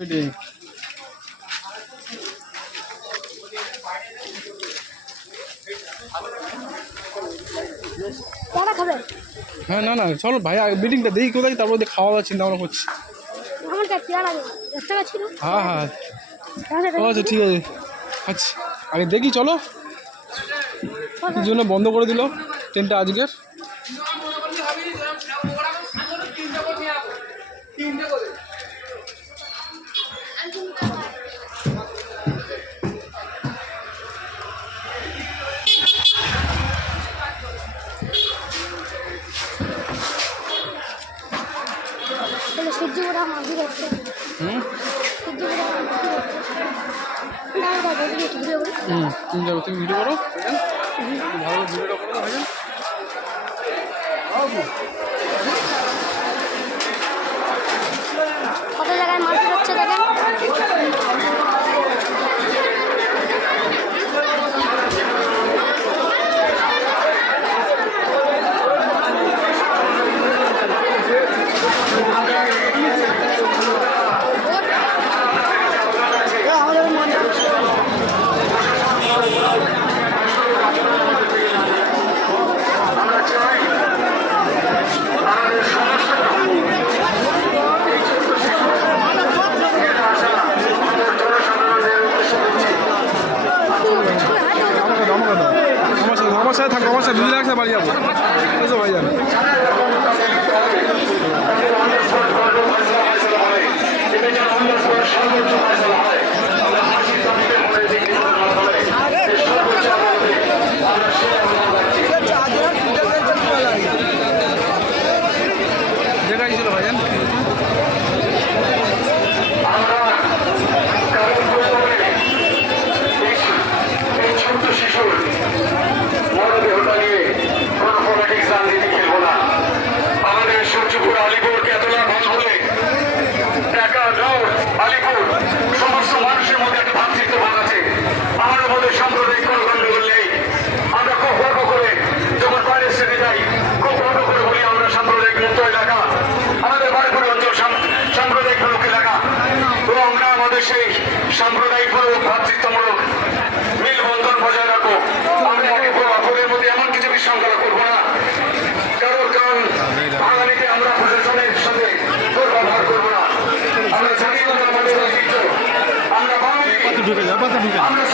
হ্যাঁ না না চলো ভাই বিল্ডিংটা দেখি কোথায়, তারপর খাওয়া দাওয়া চিন্তা ভাবনা করছি। হ্যাঁ হ্যাঁ আচ্ছা ঠিক আছে, আচ্ছা আগে দেখি চলো। কি জন্য বন্ধ করে দিল ট্রেনটা আজকের? তুমি ভিডিও করো, ভালো ভিডিওটা করো ভাইজান। কত জায়গায় মাছ হচ্ছে দেখেন। আমার সাথে থাকো, আমার সাথে দুদিন একসাথে বাড়ি যাবো, বুঝছো ভাইজান? দেখাইছিল ভাইজান। সূর্যপুর আলিপুর কেতলা ভাঙলে ঢাকা দৌড় আলিপুর সমস্ত মানুষের মধ্যে একটা ভাতৃত্ব ভাব আছে। আমাদের মধ্যে সাম্প্রদায়িক কোনো গণ্ডগোল নেই। আমরা খুব গর্ব করে যখন বাইরে সেটে যাই, খুব গর্ব করে বলি আমরা সাম্প্রদায়িক মুক্ত এলাকা, আমাদের বারপুর অঞ্চল সাম্প্রদায়িক মুক্ত এলাকা। তো আমরা আমাদের সেই সাম্প্রদায়িক ভাতৃত্বমূলক মিলবন্ধন বজায় রাখবো। আমরা একে অপরের মধ্যে এমন কিছু বিশৃঙ্খলা করবো না, কারণ বাঙালিকে আমরা প্রশাসনের সাথে দুর্ব্যবহার করবো না। আমরা জানি আমাদের ঐতিহ্য, আমরা বাঙালি, আমরা